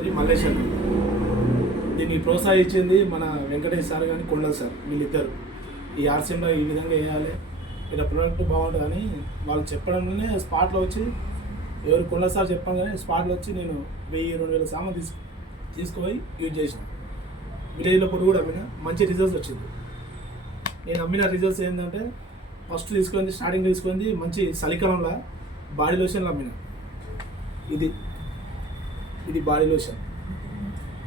అది దీన్ని ప్రోత్సహించింది మన వెంకటేష్ సార్ కానీ కొండల్ సార్ వీళ్ళిద్దరు. ఈ ఆర్సీఎంలో ఈ విధంగా వేయాలి ఇలా ప్రోడక్ట్ బాగుంటుందని వాళ్ళు చెప్పడంలోనే స్పాట్లో వచ్చి ఎవరు కొండల సార్ చెప్పగానే స్పాట్లో వచ్చి నేను వెయ్యి రెండు వేల సామాన్ తీసు తీసుకుపోయి యూజ్ చేసిన. విలేజ్లో కూడా కూడా అమ్మిన మంచి రిజల్ట్స్ వచ్చింది. నేను అమ్మిన రిజల్ట్స్ ఏంటంటే ఫస్ట్ తీసుకుంది స్టార్టింగ్ తీసుకుంది మంచి చలికాలంలో బాడీ లోషన్లు అమ్మిన. ఇది. ఇది బాడీ లోషన్.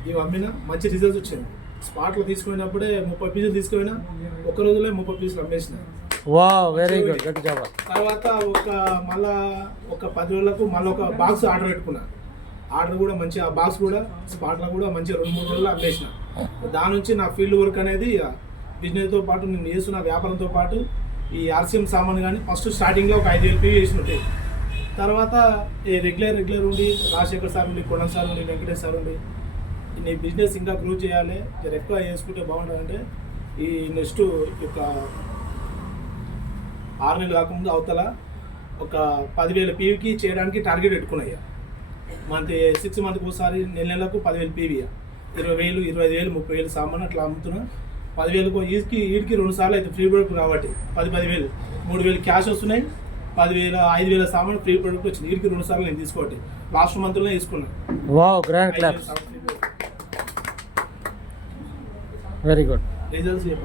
ఇవి అమ్మిన మంచి రిజల్ట్స్ వచ్చింది స్పాట్లో తీసుకున్నప్పుడే ముప్పై పీసులు తీసుకుపోయినా ఒక రోజులో ముప్పై పీసులు అమ్మేసిన. వా వెరీ గుడ్ గుడ్ జాబ్ తర్వాత ఒక మళ్ళా ఒక పది రోజులకు మళ్ళీ ఒక బాక్స్ ఆర్డర్ పెట్టుకున్నా. ఆర్డర్ కూడా మంచి ఆ బాక్స్ కూడా స్పాట్లో కూడా మంచి రెండు మూడు రోజులు అమ్మేసిన. దాని నుంచి నా ఫీల్డ్ వర్క్ అనేది బిజినెస్తో పాటు నేను చేస్తున్న వ్యాపారంతో పాటు ఈ ఆర్సీఎం సామాన్ కానీ ఫస్ట్ స్టార్టింగ్లో ఒక ఐదు వేలు పే చేసి ఉంటాయి తర్వాత ఈ రెగ్యులర్ రెగ్యులర్ ఉండి రాజశేఖర్ సార్ ఉండి కొండ సార్ ఉండి వెంకటేష్ సార్ ఉండి నీ బిజినెస్ ఇంకా గ్రో చేయాలి మీరు ఎక్కువ చేసుకుంటే బాగుంటుందంటే ఈ నెక్స్ట్ ఒక ఆరు నెలలు కాకముందు అవతల ఒక పదివేల పీవీకి చేయడానికి టార్గెట్ పెట్టుకున్నాయి మంత్ సిక్స్ మంత్కి ఒకసారి నెల నెలకు పదివేలు పీవీ ఇరవై వేలు ఇరవై ఐదు వేలు ముప్పై వేలు సామాన్ అట్లా అమ్ముతున్నా. పదివేలకు వీటికి వీటికి రెండు సార్లు అయితే ఫ్రీ ప్రొడక్ట్ కాబట్టి పది పదివేలు. మూడు వేలు క్యాష్ వస్తున్నాయి. పదివేల ఐదు వేల సామాన్ ఫ్రీ ప్రొడక్ట్ వచ్చింది వీటికి రెండు సార్లు నేను తీసుకోవట్లేదు లాస్ట్ మంత్లోనే తీసుకున్నాను grand claps. Very good results